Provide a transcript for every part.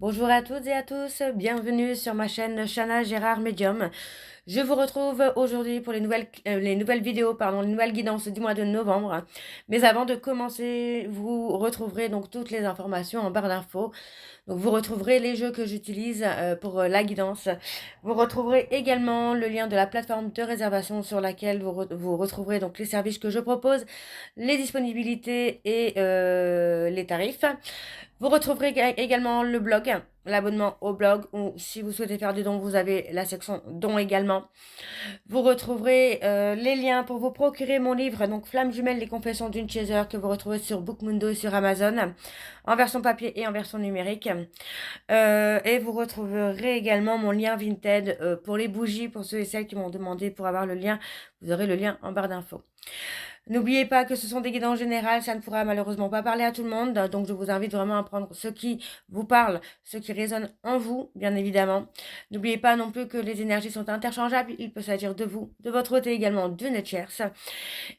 Bonjour à toutes et à tous, bienvenue sur ma chaîne Chana Gérard Medium. Je vous retrouve aujourd'hui pour les nouvelles vidéos, les nouvelles guidances du mois de novembre. Mais avant de commencer, vous retrouverez donc toutes les informations en barre d'infos. Donc vous retrouverez les jeux que j'utilise pour la guidance. Vous retrouverez également le lien de la plateforme de réservation sur laquelle vous retrouverez donc les services que je propose, les disponibilités et les tarifs. Vous retrouverez également le blog, l'abonnement au blog, ou si vous souhaitez faire des dons, vous avez la section dons également. Vous retrouverez les liens pour vous procurer mon livre, donc Flamme jumelle, les confessions d'une chaser, que vous retrouvez sur Bookmundo et sur Amazon, en version papier et en version numérique. Et vous retrouverez également mon lien Vinted pour les bougies, pour ceux et celles qui m'ont demandé pour avoir le lien. Vous aurez le lien en barre d'infos. N'oubliez pas que ce sont des guidances générales, ça ne pourra malheureusement pas parler à tout le monde, donc je vous invite vraiment à prendre ce qui vous parle, ce qui résonne en vous, bien évidemment. N'oubliez pas non plus que les énergies sont interchangeables, il peut s'agir de vous, de votre côté également d'une tierce.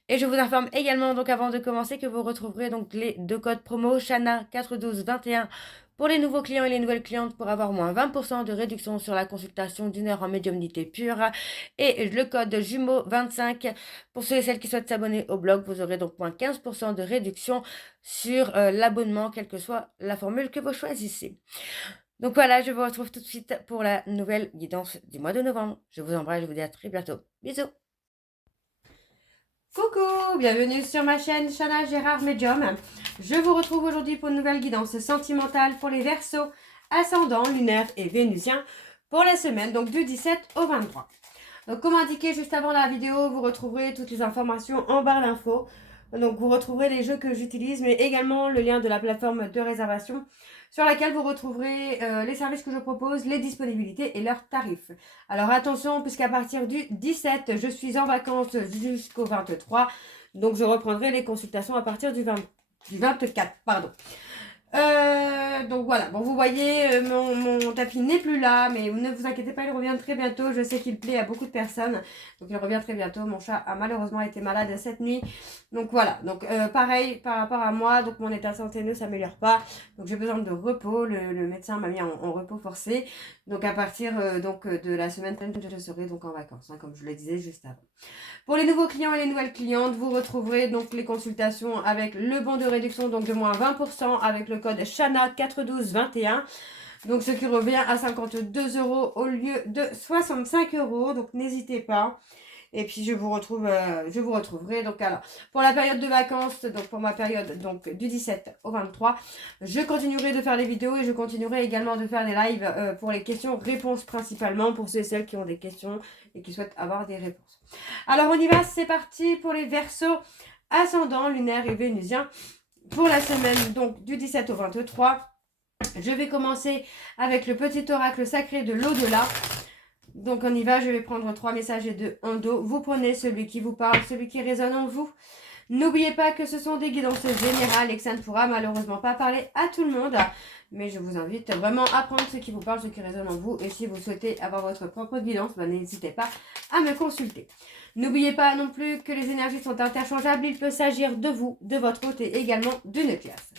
Et je vous informe également, donc avant de commencer, que vous retrouverez donc les deux codes promo Chana 41221 pour les nouveaux clients et les nouvelles clientes pour avoir moins 20% de réduction sur la consultation d'une heure en médiumnité pure. Et le code jumeau 25 pour ceux et celles qui souhaitent s'abonner au blog. Vous aurez donc moins 15% de réduction sur l'abonnement, quelle que soit la formule que vous choisissez. Donc voilà, je vous retrouve tout de suite pour la nouvelle guidance du mois de novembre. Je vous embrasse, je vous dis à très bientôt. Bisous. Coucou, bienvenue sur ma chaîne Chana Gérard Medium. Je vous retrouve aujourd'hui pour une nouvelle guidance sentimentale pour les Verseaux, ascendant, lunaire et vénusien pour la semaine, donc du 17 au 23. Donc comme indiqué juste avant la vidéo, vous retrouverez toutes les informations en barre d'infos. Donc vous retrouverez les jeux que j'utilise, mais également le lien de la plateforme de réservation sur laquelle vous retrouverez les services que je propose, les disponibilités et leurs tarifs. Alors attention, puisqu'à partir du 17, je suis en vacances jusqu'au 23, donc je reprendrai les consultations à partir du 24, pardon. Donc voilà, bon vous voyez, mon tapis n'est plus là, mais ne vous inquiétez pas, il revient très bientôt. Je sais qu'il plaît à beaucoup de personnes, donc il revient très bientôt. Mon chat a malheureusement été malade cette nuit, donc voilà. Donc pareil par rapport à moi, donc mon état de santé ne s'améliore pas, donc j'ai besoin de repos. Le médecin m'a mis en repos forcé, donc à partir de la semaine prochaine, je serai donc en vacances, hein, comme je le disais juste avant. Pour les nouveaux clients et les nouvelles clientes, vous retrouverez donc les consultations avec le bon de réduction donc de moins 20% avec le code Chana 41221. Donc ce qui revient à 52 € au lieu de 65 €. Donc n'hésitez pas. Et puis je vous retrouverai. Donc alors, pour la période de vacances, donc pour ma période donc du 17 au 23, je continuerai de faire les vidéos et je continuerai également de faire des lives pour les questions-réponses principalement pour ceux et celles qui ont des questions et qui souhaitent avoir des réponses. Alors on y va, c'est parti pour les Verseaux ascendant, lunaire et vénusien pour la semaine donc du 17 au 23. Je vais commencer avec le petit oracle sacré de l'au-delà. Donc on y va, je vais prendre 3 messages et 2 en dos. Vous prenez celui qui vous parle, celui qui résonne en vous. N'oubliez pas que ce sont des guidances générales et que ça ne pourra malheureusement pas parler à tout le monde. Mais je vous invite vraiment à prendre ce qui vous parle, ce qui résonne en vous. Et si vous souhaitez avoir votre propre guidance, n'hésitez pas à me consulter. N'oubliez pas non plus que les énergies sont interchangeables. Il peut s'agir de vous, de votre côté également d'une classe.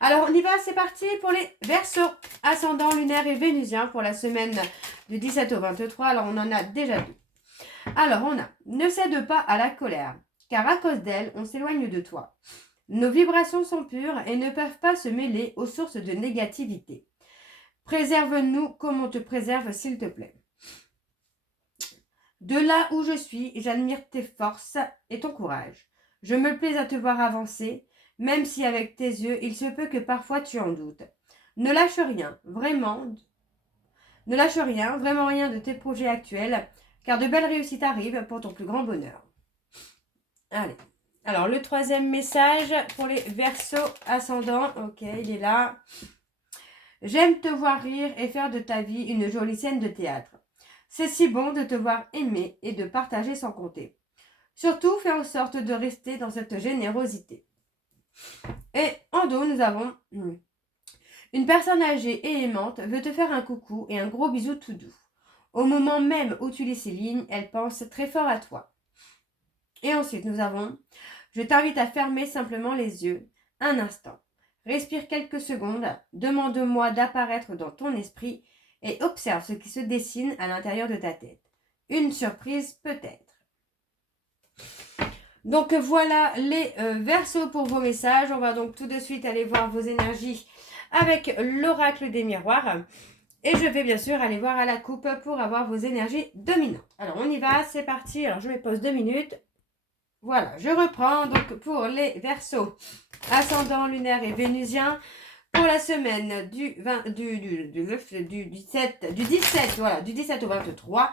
Alors on y va, c'est parti pour les Verseaux, ascendant, lunaire et vénusien pour la semaine du 17 au 23. Alors on en a déjà deux. Alors on a « Ne cède pas à la colère, car à cause d'elle, on s'éloigne de toi. Nos vibrations sont pures et ne peuvent pas se mêler aux sources de négativité. Préserve-nous comme on te préserve, s'il te plaît. De là où je suis, j'admire tes forces et ton courage. Je me plais à te voir avancer, même si avec tes yeux, il se peut que parfois tu en doutes. Ne lâche rien, vraiment. Ne lâche rien, vraiment rien de tes projets actuels, car de belles réussites arrivent pour ton plus grand bonheur. » Allez. Alors, le troisième message pour les Verseaux ascendants. Ok, il est là. J'aime te voir rire et faire de ta vie une jolie scène de théâtre. C'est si bon de te voir aimer et de partager sans compter. Surtout, fais en sorte de rester dans cette générosité. Et en dos, nous avons une personne âgée et aimante veut te faire un coucou et un gros bisou tout doux. Au moment même où tu lis ces lignes, elle pense très fort à toi. Et ensuite, nous avons je t'invite à fermer simplement les yeux un instant. Respire quelques secondes, demande-moi d'apparaître dans ton esprit et observe ce qui se dessine à l'intérieur de ta tête. Une surprise peut-être. Donc voilà les Verseaux pour vos messages. On va donc tout de suite aller voir vos énergies avec l'oracle des miroirs. Et je vais bien sûr aller voir à la coupe pour avoir vos énergies dominantes. Alors on y va, c'est parti. Alors je me pose 2 minutes. Voilà, je reprends donc pour les Verseaux, ascendant lunaire et vénusien, pour la semaine du 17 au 23.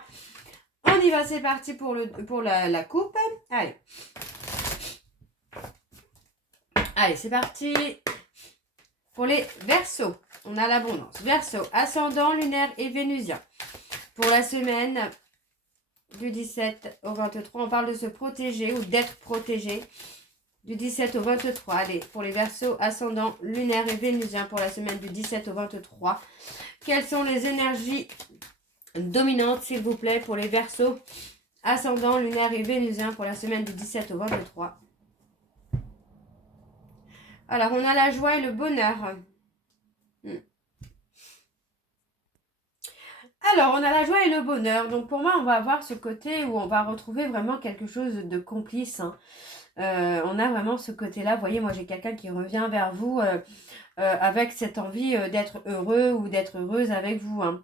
On y va, c'est parti pour la coupe. Allez. Allez, c'est parti pour les Verseaux. On a l'abondance. Verseau, ascendant lunaire et vénusien. Pour la semaine du 17 au 23, on parle de se protéger ou d'être protégé. Du 17 au 23, allez, pour les Verseaux, ascendant lunaire et vénusien pour la semaine du 17 au 23. Quelles sont les énergies dominantes, s'il vous plaît, pour les Verseaux, ascendant lunaire et vénusien pour la semaine du 17 au 23. Alors, on a la joie et le bonheur. Alors, on a la joie et le bonheur. Donc, pour moi, on va avoir ce côté où on va retrouver vraiment quelque chose de complice. Hein. On a vraiment ce côté-là. Vous voyez, moi, j'ai quelqu'un qui revient vers vous avec cette envie d'être heureux ou d'être heureuse avec vous. Hein.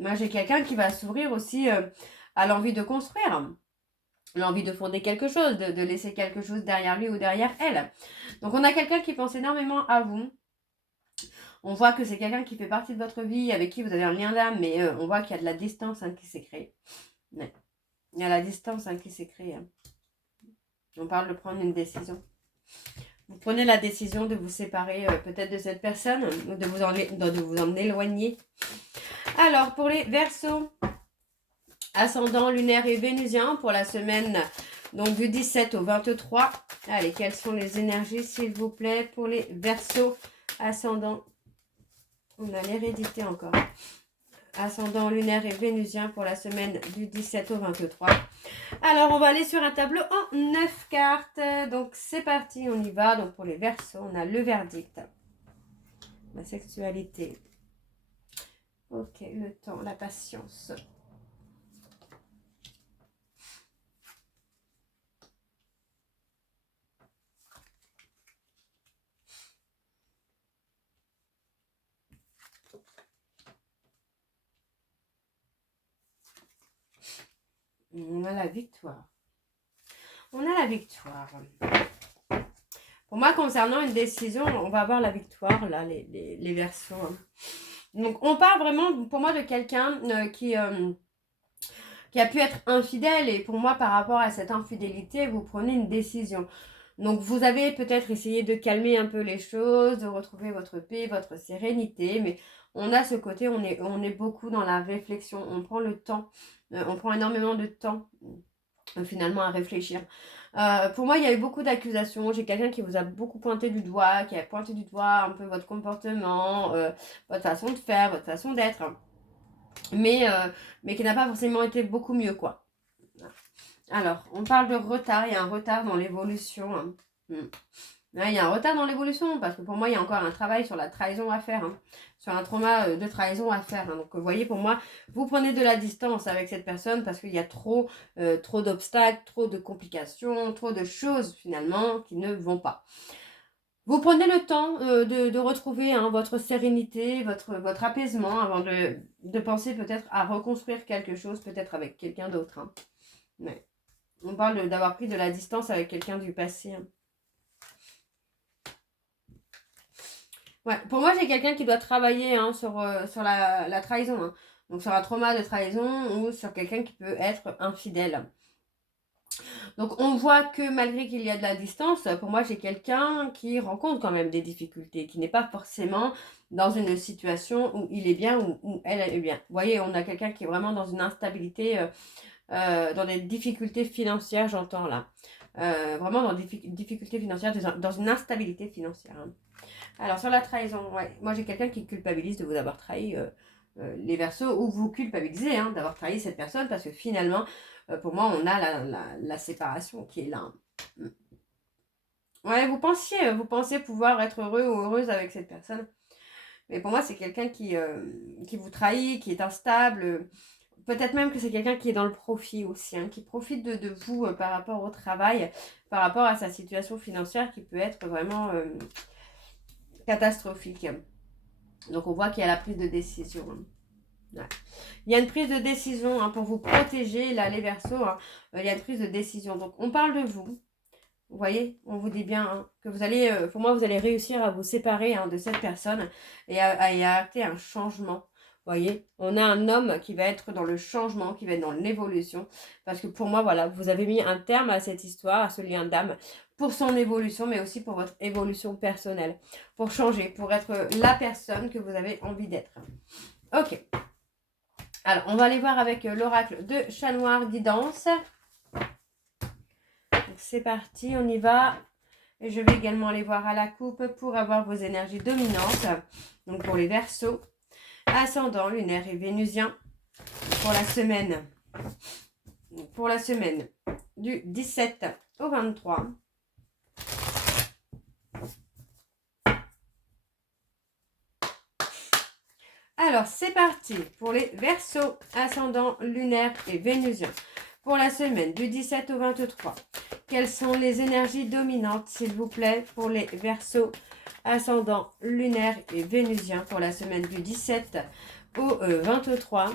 Moi, j'ai quelqu'un qui va s'ouvrir aussi à l'envie de construire. L'envie de fonder quelque chose, de laisser quelque chose derrière lui ou derrière elle. Donc, on a quelqu'un qui pense énormément à vous. On voit que c'est quelqu'un qui fait partie de votre vie, avec qui vous avez un lien d'âme, mais on voit qu'il y a de la distance qui s'est créée. Ouais. Il y a la distance qui s'est créée. Hein. On parle de prendre une décision. Vous prenez la décision de vous séparer peut-être de cette personne, ou de vous en éloigner. Alors, pour les Verseaux, ascendant lunaire et vénusien, pour la semaine donc du 17 au 23. Allez, quelles sont les énergies, s'il vous plaît, pour les Verseaux, ascendant. On a l'hérédité encore. Ascendant lunaire et vénusien pour la semaine du 17 au 23. Alors, on va aller sur un tableau en 9 cartes. Donc, c'est parti, on y va. Donc, pour les Verseaux, on a le verdict. La sexualité. Ok, le temps, la patience. On a la victoire. On a la victoire. Pour moi, concernant une décision, on va avoir la victoire, là, les Verseaux. Donc, on parle vraiment, pour moi, de quelqu'un qui a pu être infidèle. Et pour moi, par rapport à cette infidélité, vous prenez une décision. Donc, vous avez peut-être essayé de calmer un peu les choses, de retrouver votre paix, votre sérénité. Mais on a ce côté, on est beaucoup dans la réflexion. On prend le temps. On prend énormément de temps, finalement, à réfléchir. Pour moi, il y a eu beaucoup d'accusations. J'ai quelqu'un qui vous a beaucoup pointé du doigt, qui a pointé du doigt un peu votre comportement, votre façon de faire, votre façon d'être. Mais qui n'a pas forcément été beaucoup mieux, quoi. Alors, on parle de retard. Il y a un retard dans l'évolution. Hein. Il y a un retard dans l'évolution parce que pour moi, il y a encore un travail sur la trahison à faire. Hein. Sur un trauma de trahison à faire. Hein. Donc, vous voyez, pour moi, vous prenez de la distance avec cette personne parce qu'il y a trop d'obstacles, trop de complications, trop de choses, finalement, qui ne vont pas. Vous prenez le temps de retrouver votre sérénité, votre apaisement avant de penser peut-être à reconstruire quelque chose, peut-être avec quelqu'un d'autre. Hein. Ouais. On parle d'avoir pris de la distance avec quelqu'un du passé. Hein. Ouais, pour moi, j'ai quelqu'un qui doit travailler sur la trahison. Hein. Donc, sur un trauma de trahison ou sur quelqu'un qui peut être infidèle. Donc, on voit que malgré qu'il y a de la distance, pour moi, j'ai quelqu'un qui rencontre quand même des difficultés, qui n'est pas forcément dans une situation où il est bien ou où elle est bien. Vous voyez, on a quelqu'un qui est vraiment dans une instabilité, dans des difficultés financières, j'entends là. Vraiment dans des difficultés financières, dans une instabilité financière. Hein. Alors, sur la trahison, ouais, moi j'ai quelqu'un qui culpabilise de vous avoir trahi les Verseaux, ou vous culpabilisez d'avoir trahi cette personne, parce que finalement, pour moi, on a la séparation qui est là. Ouais, vous pensez pouvoir être heureux ou heureuse avec cette personne. Mais pour moi, c'est quelqu'un qui vous trahit, qui est instable. Peut-être même que c'est quelqu'un qui est dans le profit aussi, hein, qui profite de vous par rapport au travail, par rapport à sa situation financière qui peut être vraiment catastrophique. Donc on voit qu'il y a la prise de décision. Ouais. Il y a une prise de décision pour vous protéger, là les Verseaux, il y a une prise de décision. Donc on parle de vous. Vous voyez, on vous dit bien que vous allez, pour moi, vous allez réussir à vous séparer de cette personne et à acter un changement. Vous voyez, on a un homme qui va être dans le changement, qui va être dans l'évolution. Parce que pour moi, voilà, vous avez mis un terme à cette histoire, à ce lien d'âme, pour son évolution, mais aussi pour votre évolution personnelle. Pour changer, pour être la personne que vous avez envie d'être. Ok. Alors, on va aller voir avec l'oracle de Chat Noir Guidance. C'est parti, on y va. Et je vais également aller voir à la coupe pour avoir vos énergies dominantes. Donc pour les Verseaux, ascendant, lunaire et vénusien. Pour la semaine. Pour la semaine du 17 au 23. Alors c'est parti pour les Verseaux, ascendant, lunaire et vénusien. Pour la semaine du 17 au 23. Quelles sont les énergies dominantes, s'il vous plaît, pour les Verseaux, ascendant, lunaire et vénusien pour la semaine du 17 au 23.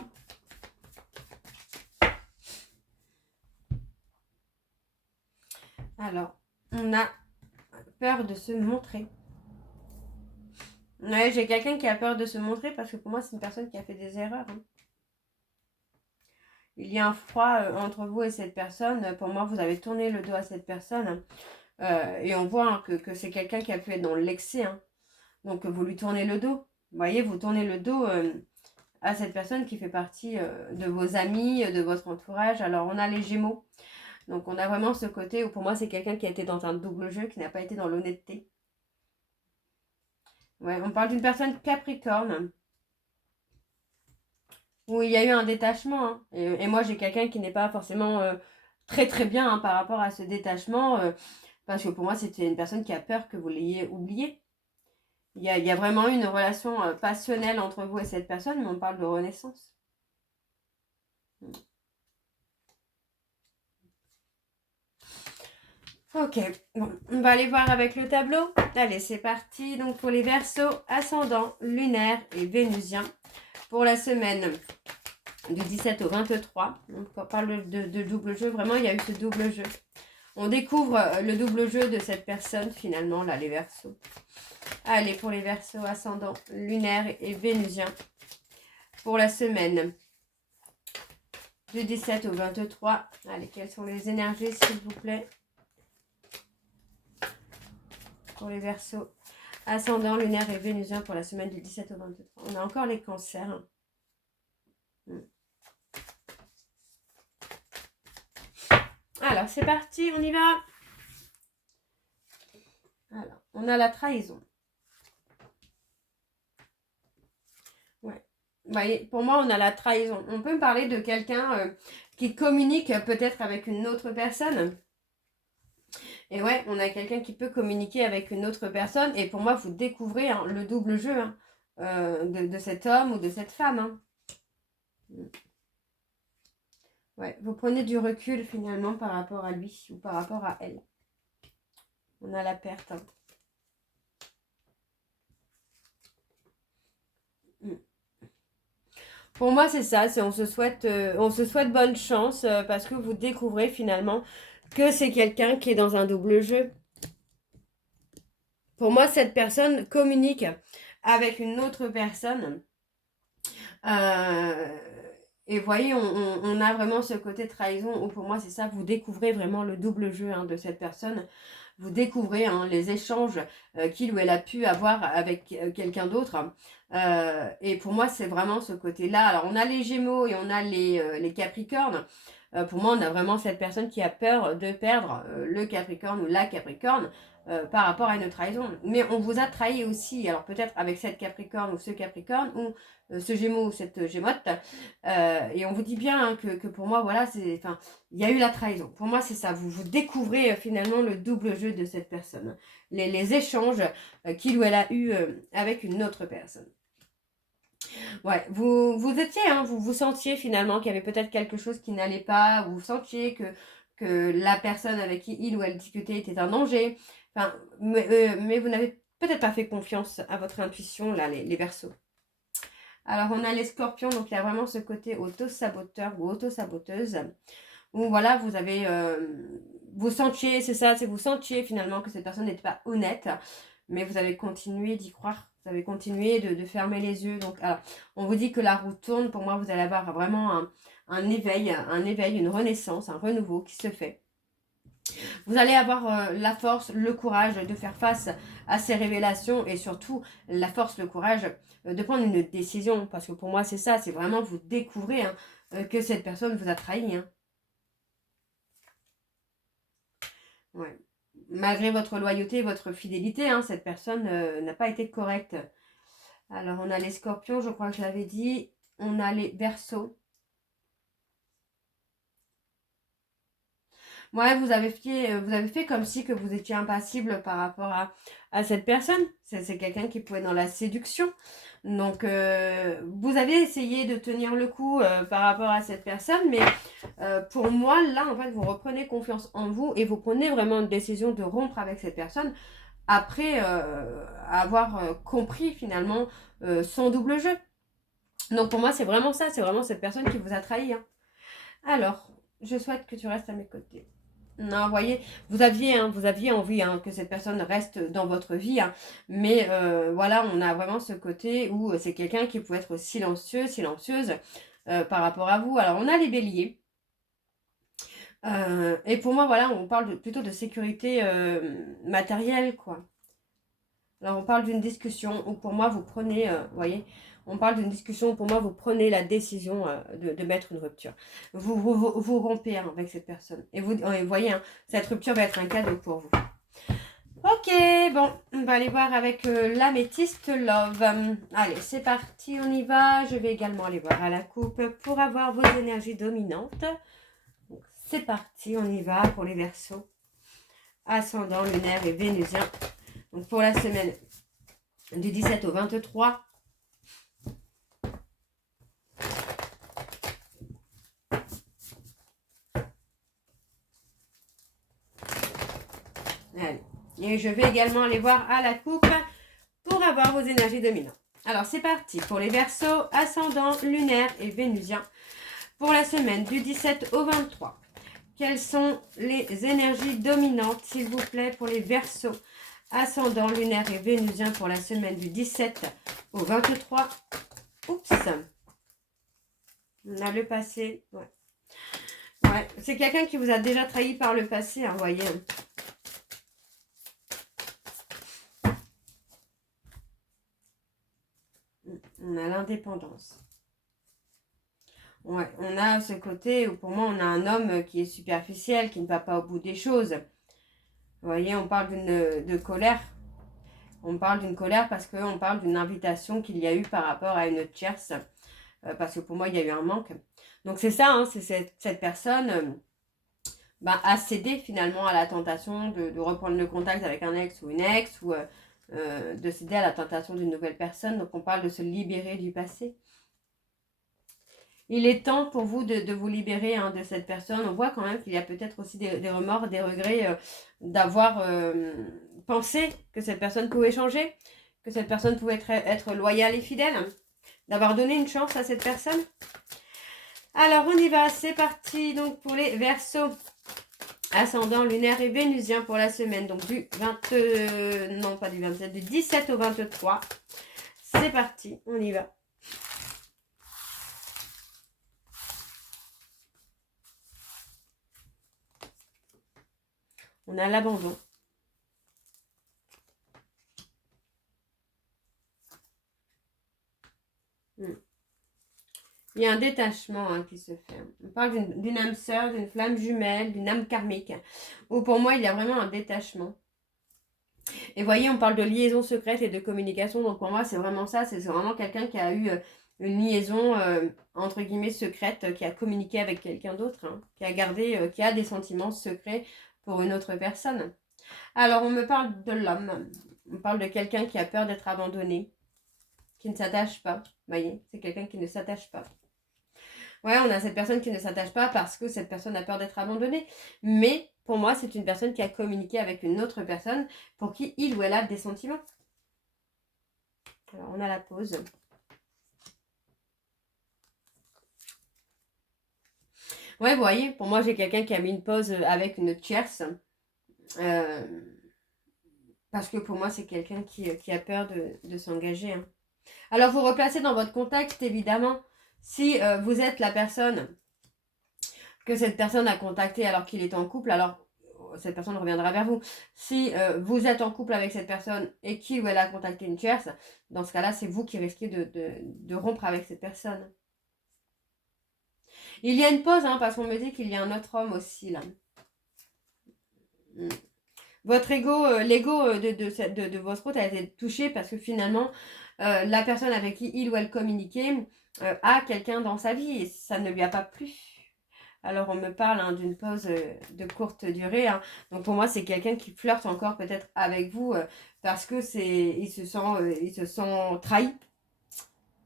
Alors, on a peur de se montrer. Ouais, j'ai quelqu'un qui a peur de se montrer parce que pour moi, c'est une personne qui a fait des erreurs. Il y a un froid entre vous et cette personne. Pour moi, vous avez tourné le dos à cette personne. Et on voit que c'est quelqu'un qui a pu être dans l'excès. Donc, vous lui tournez le dos. Vous voyez, vous tournez le dos à cette personne qui fait partie de vos amis, de votre entourage. Alors, on a les Gémeaux. Donc, on a vraiment ce côté où pour moi, c'est quelqu'un qui a été dans un double jeu, qui n'a pas été dans l'honnêteté. Ouais, on parle d'une personne Capricorne. Où il y a eu un détachement. Et moi, j'ai quelqu'un qui n'est pas forcément très très bien par rapport à ce détachement. Parce que pour moi, c'était une personne qui a peur que vous l'ayez oublié. Il y a vraiment eu une relation passionnelle entre vous et cette personne, mais on parle de renaissance. Ok, bon, on va aller voir avec le tableau. Allez, c'est parti. Donc pour les Verseaux, ascendant, lunaire et vénusien. Pour la semaine du 17 au 23. Donc on parle de double jeu. Vraiment, il y a eu ce double jeu. On découvre le double jeu de cette personne finalement, là, les Verseaux. Allez, pour les Verseaux, ascendant, lunaire et vénusien. Pour la semaine du 17 au 23. Allez, quelles sont les énergies, s'il vous plaît? Pour les Verseaux, ascendant, lunaire et vénusien pour la semaine du 17 au 23. On a encore les cancers. Alors, c'est parti, on y va. Alors, on a la trahison. Ouais. Vous voyez, pour moi, on a la trahison. On peut me parler de quelqu'un qui communique peut-être avec une autre personne. Et ouais, on a quelqu'un qui peut communiquer avec une autre personne. Et pour moi, vous découvrez le double jeu de cet homme ou de cette femme. Ouais, vous prenez du recul finalement par rapport à lui ou par rapport à elle. On a la perte. Pour moi, c'est ça. On se souhaite bonne chance parce que vous découvrez finalement que c'est quelqu'un qui est dans un double jeu. Pour moi, cette personne communique avec une autre personne. Et vous voyez, on a vraiment ce côté trahison où pour moi, c'est ça, vous découvrez vraiment le double jeu de cette personne. Vous découvrez les échanges qu'il ou elle a pu avoir avec quelqu'un d'autre. Et pour moi, c'est vraiment ce côté-là. Alors, on a les Gémeaux et on a les Capricornes. Pour moi, on a vraiment cette personne qui a peur de perdre le Capricorne ou la Capricorne. par rapport à une trahison. Mais on vous a trahi aussi, alors peut-être avec cette Capricorne ou ce Capricorne, ou ce Gémeaux ou cette Gémote, et on vous dit bien hein, que pour moi, voilà, il y a eu la trahison. Pour moi, c'est ça, vous découvrez finalement le double jeu de cette personne, les échanges qu'il ou elle a eu avec une autre personne. Ouais, vous étiez, hein, vous sentiez finalement qu'il y avait peut-être quelque chose qui n'allait pas, vous sentiez que la personne avec qui il ou elle discutait était un danger. Enfin, mais vous n'avez peut-être pas fait confiance à votre intuition, là, les Verseaux. Alors, on a les Scorpions, donc il y a vraiment ce côté auto-saboteur ou auto-saboteuse, où voilà, vous sentiez, c'est ça, c'est vous sentiez finalement que cette personne n'était pas honnête, mais vous avez continué d'y croire, vous avez continué de fermer les yeux. Donc, alors, on vous dit que la roue tourne, pour moi, vous allez avoir vraiment un éveil, une renaissance, un renouveau qui se fait. Vous allez avoir la force, le courage de faire face à ces révélations et surtout la force, le courage de prendre une décision. Parce que pour moi, c'est ça, c'est vraiment vous découvrez hein, que cette personne vous a trahi. Hein. Ouais. Malgré votre loyauté, votre fidélité, hein, cette personne n'a pas été correcte. Alors, on a les Scorpions, je crois que je l'avais dit. On a les Verseaux. Ouais, vous avez fait comme si que vous étiez impassible par rapport à cette personne. C'est quelqu'un qui pouvait être dans la séduction. Donc, vous avez essayé de tenir le coup par rapport à cette personne, mais pour moi, là, en fait, vous reprenez confiance en vous et vous prenez vraiment une décision de rompre avec cette personne après avoir compris finalement son double jeu. Donc, pour moi, c'est vraiment ça, c'est vraiment cette personne qui vous a trahi. Hein. Alors, je souhaite que tu restes à mes côtés. Non, vous voyez, vous aviez envie hein, que cette personne reste dans votre vie, hein, mais voilà, on a vraiment ce côté où c'est quelqu'un qui peut être silencieux, silencieuse par rapport à vous. Alors, on a les béliers, et pour moi, voilà, on parle plutôt de sécurité matérielle, quoi. Alors, on parle d'une discussion où pour moi, vous prenez, vous voyez, on parle d'une discussion où pour moi, vous prenez la décision de mettre une rupture. Vous rompez hein, avec cette personne. Et vous voyez, hein, cette rupture va être un cadeau pour vous. Ok, bon, on va aller voir avec l'améthyste Love. Allez, c'est parti, on y va. Je vais également aller voir à la coupe pour avoir vos énergies dominantes. C'est parti, on y va pour les Verseaux. Ascendant, lunaire et vénusien. Donc pour la semaine du 17 au 23. Allez. Et je vais également aller voir à la coupe pour avoir vos énergies dominantes. Alors c'est parti pour les Verseaux, ascendant, lunaire et vénusien. Pour la semaine du 17 au 23. Quelles sont les énergies dominantes, s'il vous plaît, pour les Verseaux, ascendant, lunaire et vénusien pour la semaine du 17 au 23. Oups. On a le passé. Ouais. Ouais. C'est quelqu'un qui vous a déjà trahi par le passé, hein, vous voyez. On a l'indépendance. Ouais, on a ce côté où pour moi on a un homme qui est superficiel, qui ne va pas au bout des choses. Vous voyez, on parle de colère. On parle d'une colère parce qu'on parle d'une invitation qu'il y a eu par rapport à une tierce. Parce que pour moi, il y a eu un manque. Donc c'est ça, hein, c'est cette personne a cédé finalement à la tentation de reprendre le contact avec un ex ou une ex ou de céder à la tentation d'une nouvelle personne. Donc on parle de se libérer du passé. Il est temps pour vous de vous libérer hein, de cette personne. On voit quand même qu'il y a peut-être aussi des remords, des regrets d'avoir pensé que cette personne pouvait changer, que cette personne pouvait être loyale et fidèle, d'avoir donné une chance à cette personne. Alors, on y va. C'est parti donc pour les Verseaux, ascendant, lunaire et vénusien pour la semaine. Donc, du 17 au 23. C'est parti, on y va. On a l'abandon. Il y a un détachement hein, qui se fait. On parle d'une âme sœur, d'une flamme jumelle, d'une âme karmique. Où pour moi, il y a vraiment un détachement. Et voyez, on parle de liaison secrète et de communication. Donc pour moi, c'est vraiment ça. C'est vraiment quelqu'un qui a eu une liaison, entre guillemets, secrète, qui a communiqué avec quelqu'un d'autre, hein, qui a gardé, qui a des sentiments secrets pour une autre personne. Alors, on me parle de l'homme. On parle de quelqu'un qui a peur d'être abandonné, qui ne s'attache pas. Vous voyez, c'est quelqu'un qui ne s'attache pas. Ouais, on a cette personne qui ne s'attache pas parce que cette personne a peur d'être abandonnée. Mais pour moi, c'est une personne qui a communiqué avec une autre personne pour qui il ou elle a des sentiments. Alors, on a la pause. Ouais, vous voyez, pour moi, j'ai quelqu'un qui a mis une pause avec une tierce. Parce que pour moi, c'est quelqu'un qui a peur de s'engager. Hein. Alors, vous replacez dans votre contexte, évidemment. Si vous êtes la personne que cette personne a contactée alors qu'il est en couple, alors cette personne reviendra vers vous. Si vous êtes en couple avec cette personne et qu'il ou elle a contacté une tierce, dans ce cas-là, c'est vous qui risquez de rompre avec cette personne. Il y a une pause, hein, parce qu'on me dit qu'il y a un autre homme aussi, là. Votre ego, l'ego de votre hôte a été touché parce que finalement, la personne avec qui il ou elle communiquait a quelqu'un dans sa vie et ça ne lui a pas plu. Alors, on me parle d'une pause de courte durée. Hein. Donc, pour moi, c'est quelqu'un qui flirte encore peut-être avec vous parce que il se sent trahi.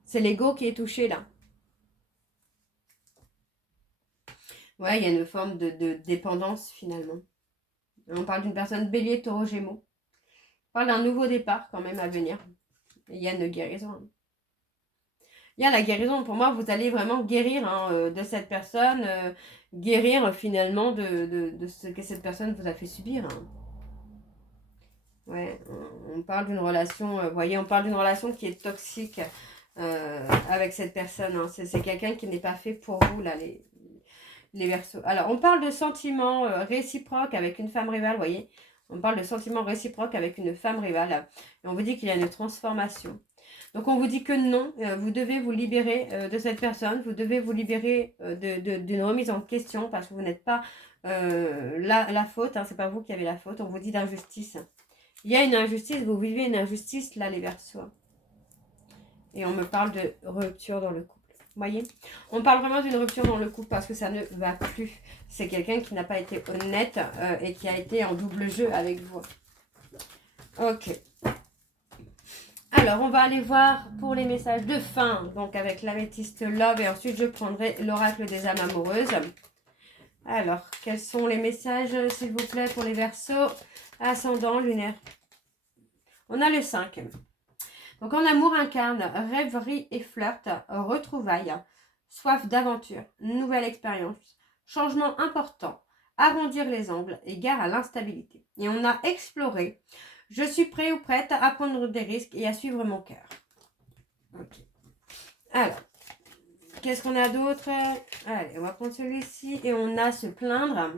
C'est l'ego qui est touché là. Ouais, il y a une forme de dépendance finalement. On parle d'une personne bélier, taureau, gémeaux. On parle d'un nouveau départ quand même à venir. Et il y a une guérison. Hein. Il y a la guérison. Pour moi, vous allez vraiment guérir de cette personne, guérir finalement de ce que cette personne vous a fait subir. Hein. Ouais, on parle d'une relation, vous voyez, on parle d'une relation qui est toxique avec cette personne. Hein. C'est quelqu'un qui n'est pas fait pour vous, là, les Verseaux. Alors, on parle de sentiments réciproques avec une femme rivale, vous voyez. On parle de sentiments réciproques avec une femme rivale. Et on vous dit qu'il y a une transformation. Donc, on vous dit que non, vous devez vous libérer de cette personne. Vous devez vous libérer d'une remise en question parce que vous n'êtes pas la faute. Hein, c'est pas vous qui avez la faute. On vous dit d'injustice. Il y a une injustice. Vous vivez une injustice, là, les Verseaux. Et on me parle de rupture dans le couple. Vous voyez, on parle vraiment d'une rupture dans le couple parce que ça ne va plus. C'est quelqu'un qui n'a pas été honnête et qui a été en double jeu avec vous. Ok. Alors, on va aller voir pour les messages de fin, donc avec l'améthyste Love, et ensuite je prendrai l'oracle des âmes amoureuses. Alors, quels sont les messages, s'il vous plaît, pour les Verseaux, ascendant, lunaire? On a le 5. Donc en amour incarne rêverie et flirt, retrouvailles, soif d'aventure, nouvelle expérience, changement important, arrondir les angles, égard à l'instabilité. Et on a exploré, je suis prêt ou prête à prendre des risques et à suivre mon cœur. Ok. Alors, qu'est-ce qu'on a d'autre? Allez, on va prendre celui-ci et on a se plaindre.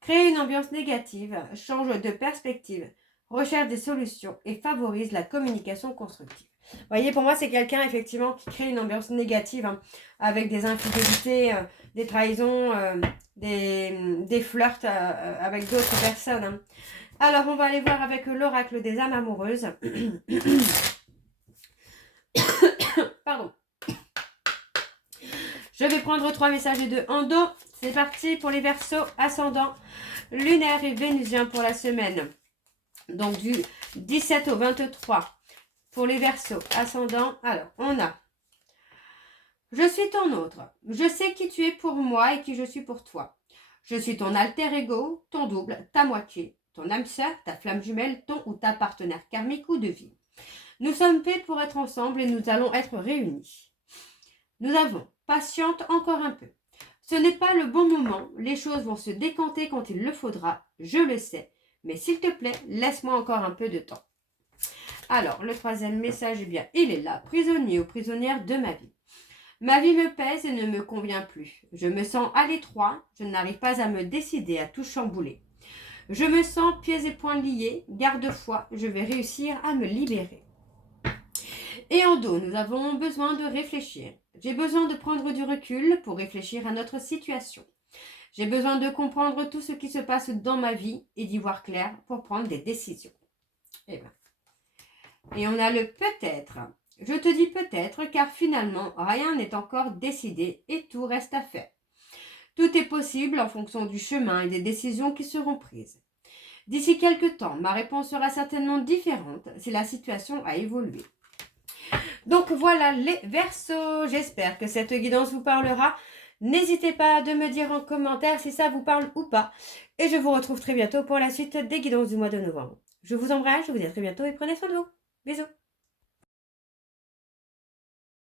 Créer une ambiance négative, change de perspective, recherche des solutions et favorise la communication constructive. Vous voyez, pour moi, c'est quelqu'un, effectivement, qui crée une ambiance négative hein, avec des infidélités, des trahisons, des flirts avec d'autres personnes. Hein. Alors, on va aller voir avec l'oracle des âmes amoureuses. Pardon. Je vais prendre 3 messages et 2 en dos. C'est parti pour les Verseaux ascendants, lunaire et vénusien pour la semaine. Donc du 17 au 23 pour les Verseaux ascendants. Alors, on a je suis ton autre. Je sais qui tu es pour moi et qui je suis pour toi. Je suis ton alter ego, ton double, ta moitié, ton âme sœur, ta flamme jumelle, ton ou ta partenaire karmique ou de vie. Nous sommes faits pour être ensemble et nous allons être réunis. Nous avons patiente encore un peu. Ce n'est pas le bon moment, les choses vont se décanter quand il le faudra, je le sais, mais s'il te plaît, laisse-moi encore un peu de temps. Alors, le 3e message, eh bien, il est là, prisonnier ou prisonnière de ma vie. Ma vie me pèse et ne me convient plus. Je me sens à l'étroit, je n'arrive pas à me décider à tout chambouler. Je me sens pieds et poings liés, garde-foi, je vais réussir à me libérer. Et en dos, nous avons besoin de réfléchir. J'ai besoin de prendre du recul pour réfléchir à notre situation. J'ai besoin de comprendre tout ce qui se passe dans ma vie et d'y voir clair pour prendre des décisions. Eh ben. Et on a le peut-être. Je te dis peut-être car finalement, rien n'est encore décidé et tout reste à faire. Tout est possible en fonction du chemin et des décisions qui seront prises. D'ici quelques temps, ma réponse sera certainement différente si la situation a évolué. Donc voilà les Verseaux. J'espère que cette guidance vous parlera. N'hésitez pas à me dire en commentaire si ça vous parle ou pas. Et je vous retrouve très bientôt pour la suite des guidances du mois de novembre. Je vous embrasse, je vous dis à très bientôt et prenez soin de vous. Bisous.